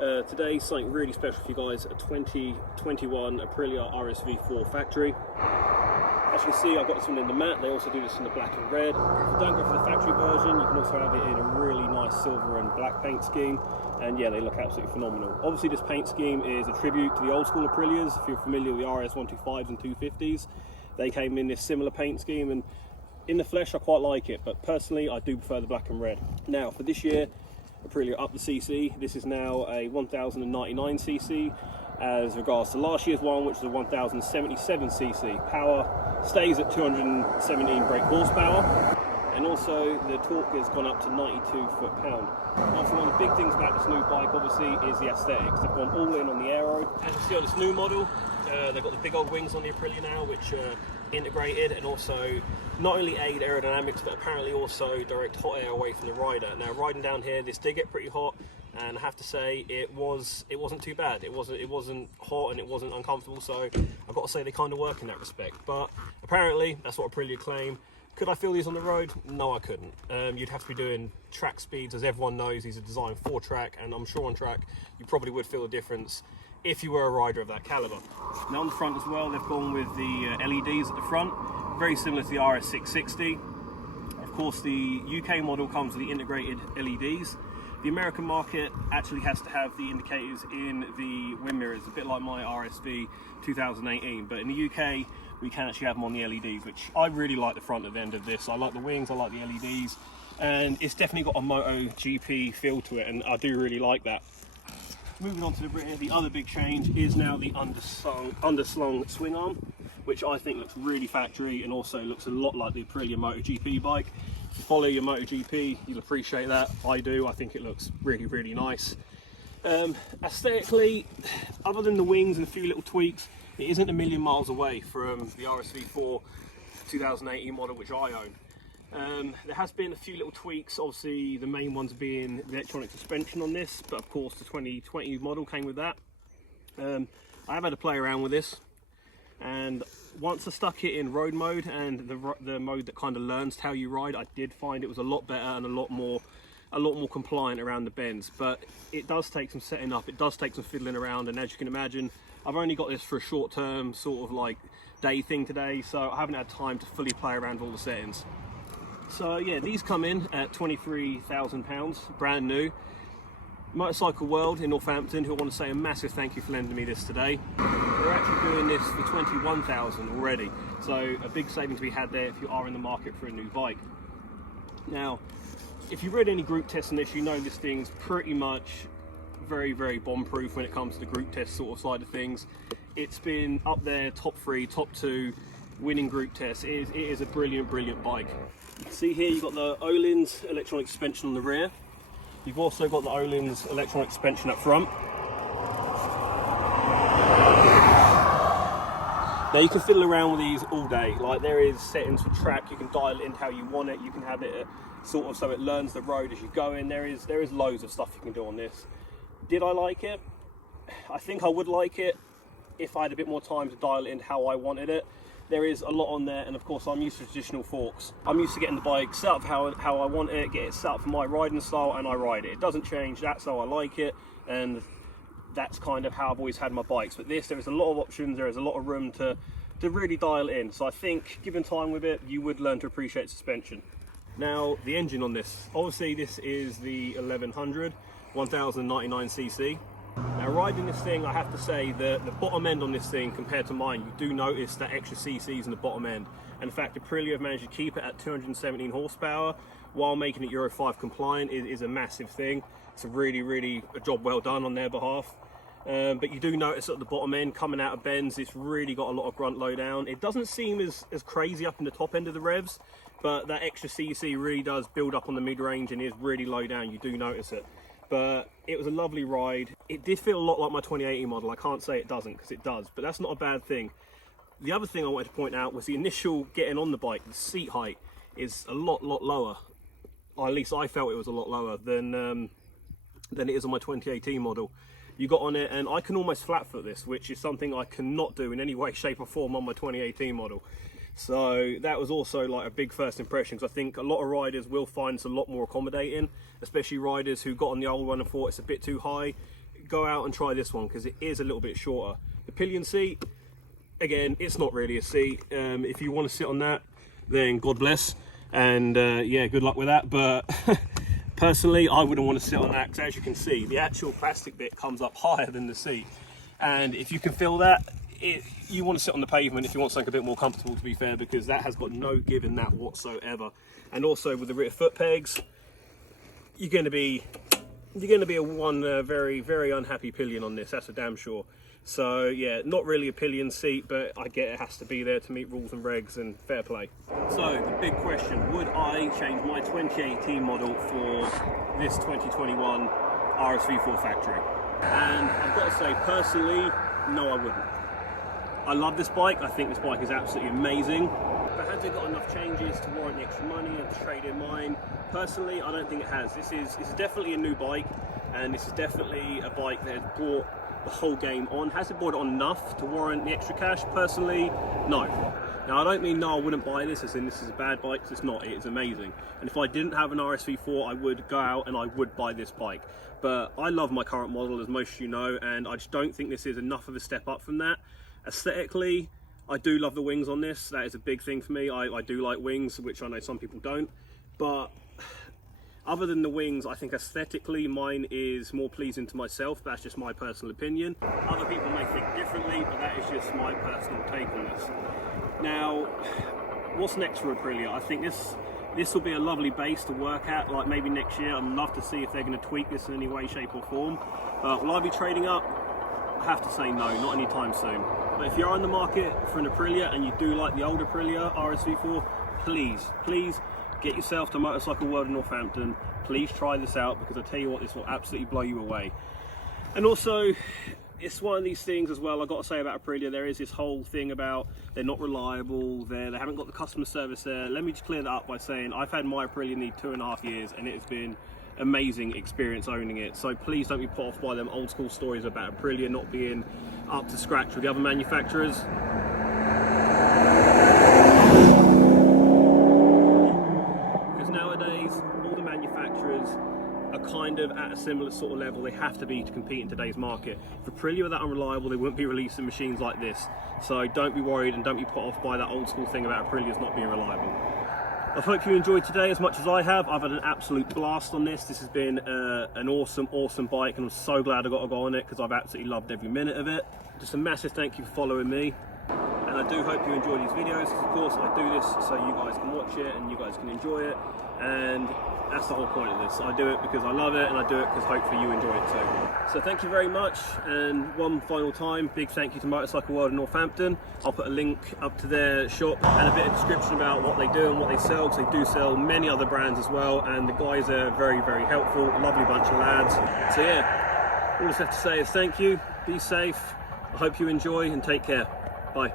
Today, something really special for you guys, a 2021 Aprilia RSV4 factory. As you can see, I've got this one in the matte. They also do this in the black and red. If you don't go for the factory version, you can also have it in a really nice silver and black paint scheme. And yeah, they look absolutely phenomenal. Obviously, this paint scheme is a tribute to the old school Aprilias. If you're familiar with the RS125s and 250s, they came in this similar paint scheme. And in the flesh, I quite like it, but personally, I do prefer the black and red. Now, for this year, Aprilia up the CC. This is now a 1099cc as regards to last year's one, which was a 1077cc. Power stays at 217 brake horsepower, and also the torque has gone up to 92 foot-pound. Also, one of the big things about this new bike, obviously, is the aesthetics. They've gone all in on the aero. As you see on this new model, they've got the big old wings on the Aprilia now, which are integrated and also not only aid aerodynamics, but apparently also direct hot air away from the rider. Now, riding down here, this did get pretty hot, and I have to say it wasn't too bad. It wasn't hot and it wasn't uncomfortable, so I've got to say they kind of work in that respect. But apparently that's what Aprilia claim. Could I feel these on the road? No, I couldn't. You'd have to be doing track speeds. As everyone knows, these are designed for track, and I'm sure on track you probably would feel a difference if you were a rider of that caliber. Now on the front as well, they've gone with the LEDs at the front, very similar to the RS660. Of course, the UK model comes with the integrated LEDs. The American market actually has to have the indicators in the wind mirrors, a bit like my RSV 2018, but in the UK we can actually have them on the LEDs, which I really like the front end of this. I like the wings, I like the LEDs, and it's definitely got a MotoGP feel to it, and I do really like that. Moving on to the rear, the other big change is now the underslung swing arm, which I think looks really factory and also looks a lot like the Aprilia MotoGP bike. If you follow your MotoGP, you'll appreciate that. I do. I think it looks really, really nice. Aesthetically, other than the wings and a few little tweaks, it isn't a million miles away from the RSV4 2018 model, which I own. There has been a few little tweaks, obviously the main ones being the electronic suspension on this, but of course the 2020 model came with that. I have had to play around with this, and once I stuck it in road mode and the mode that kind of learns how you ride, I did find it was a lot better and a lot more compliant around the bends. But it does take some setting up, it does take some fiddling around, and as you can imagine, I've only got this for a short term sort of like day thing today, so I haven't had time to fully play around with all the settings. So yeah, these come in at £23,000, brand new. Motorcycle World in Northampton, who I want to say a massive thank you for lending me this today. They're actually doing this for £21,000 already, so a big saving to be had there if you are in the market for a new bike. Now, if you've read any group tests on this, you know this thing's pretty much very, very bomb proof when it comes to the group test sort of side of things. It's been up there, top 3, top 2, winning group tests. It is a brilliant, brilliant bike. You can see here you've got the Öhlins electronic suspension on the rear. You've also got the Öhlins electronic suspension up front. Now you can fiddle around with these all day. Like, there is settings for track, you can dial it in how you want it, you can have it sort of so it learns the road as you go in. There is loads of stuff you can do on this. Did I like it? I think I would like it if I had a bit more time to dial it in how I wanted it. There is a lot on there, and of course I'm used to traditional forks. I'm used to getting the bike set up how I want it, get it set up for my riding style, and I ride it. It doesn't change, that's how I like it, and that's kind of how I've always had my bikes. But this, there is a lot of options, there is a lot of room to really dial it in. So I think, given time with it, you would learn to appreciate suspension. Now, the engine on this, obviously this is the 1100, 1099cc. Now, riding this thing, I have to say that the bottom end on this thing compared to mine, you do notice that extra cc's in the bottom end. And in fact, Aprilia have managed to keep it at 217 horsepower while making it Euro 5 compliant is a massive thing. It's a really a job well done on their behalf. But you do notice at the bottom end, coming out of bends, it's really got a lot of grunt low down. It doesn't seem as crazy up in the top end of the revs, but that extra cc really does build up on the mid-range and is really low down. You do notice it. But it was a lovely ride. It did feel a lot like my 2018 model. I can't say it doesn't, because it does, but that's not a bad thing. The other thing I wanted to point out was the initial getting on the bike. The seat height is a lot lower. Or at least I felt it was a lot lower than it is on my 2018 model. You got on it and I can almost flat foot this, which is something I cannot do in any way, shape or form on my 2018 model. So that was also like a big first impression, because I think a lot of riders will find it's a lot more accommodating, especially riders who got on the old one and thought it's a bit too high. go out and try this one because it is a little bit shorter. The Pillion seat, again, it's not really a seat. If you want to sit on that, then God bless, and yeah, good luck with that. But personally, I wouldn't want to sit on that because, as you can see, the actual plastic bit comes up higher than the seat, and if you can feel that, you want to sit on the pavement if you want something a bit more comfortable, to be fair, because that has got no give in that whatsoever. And also with the rear foot pegs, you're going to be a very unhappy Pillion on this, that's for damn sure. So yeah, not really a Pillion seat, but I get it has to be there to meet rules and regs, and fair play. So the big question, would I change my 2018 model for this 2021 RSV4 factory? And I've got to say, personally, no, I wouldn't. I love this bike. I think this bike is absolutely amazing. But has it got enough changes to warrant the extra money and to trade in mine? Personally, I don't think it has. This is definitely a new bike, and this is definitely a bike that has brought the whole game on. Has it brought it on enough to warrant the extra cash? Personally, no. Now, I don't mean no, I wouldn't buy this, as in this is a bad bike, because it's not. It is amazing. And if I didn't have an RSV4, I would go out and I would buy this bike. But I love my current model, as most of you know, and I just don't think this is enough of a step up from that. Aesthetically, I do love the wings on this. That is a big thing for me. I do like wings, which I know some people don't. But other than the wings, I think aesthetically mine is more pleasing to myself. That's just my personal opinion. Other people may think differently, but that is just my personal take on this. Now, what's next for Aprilia? I think this will be a lovely base to work at, like maybe next year. I'd love to see if they're going to tweak this in any way, shape or form. Will I be trading up? I have to say no, not anytime soon. But if you're on the market for an Aprilia and you do like the old Aprilia RSV4, please get yourself to Motorcycle World in Northampton. Please try this out, because I tell you what, this will absolutely blow you away. And also, it's one of these things as well, I've got to say about Aprilia, there is this whole thing about they're not reliable, they haven't got the customer service there. Let me just clear that up by saying I've had my Aprilia nearly 2.5 years, and it has been amazing experience owning it. So please don't be put off by them old school stories about Aprilia not being up to scratch with the other manufacturers. Because nowadays all the manufacturers are kind of at a similar sort of level. They have to be to compete in today's market. If Aprilia were that unreliable, they wouldn't be releasing machines like this. So don't be worried and don't be put off by that old school thing about Aprilia's not being reliable. I hope you enjoyed today as much as I have. I've had an absolute blast on this. This has been an awesome bike, and I'm so glad I got to go on it, because I've absolutely loved every minute of it. Just a massive thank you for following me, and I do hope you enjoy these videos. Of course, I do this so you guys can watch it and you guys can enjoy it, and that's the whole point of this. I do it because I love it, and I do it because hopefully you enjoy it too. So thank you very much, and one final time, big thank you to Motorcycle World in Northampton. I'll put a link up to their shop and a bit of description about what they do and what they sell, because they do sell many other brands as well, and the guys are very helpful, a lovely bunch of lads. So yeah, all I have to say is thank you, be safe, I hope you enjoy, and take care. Bye.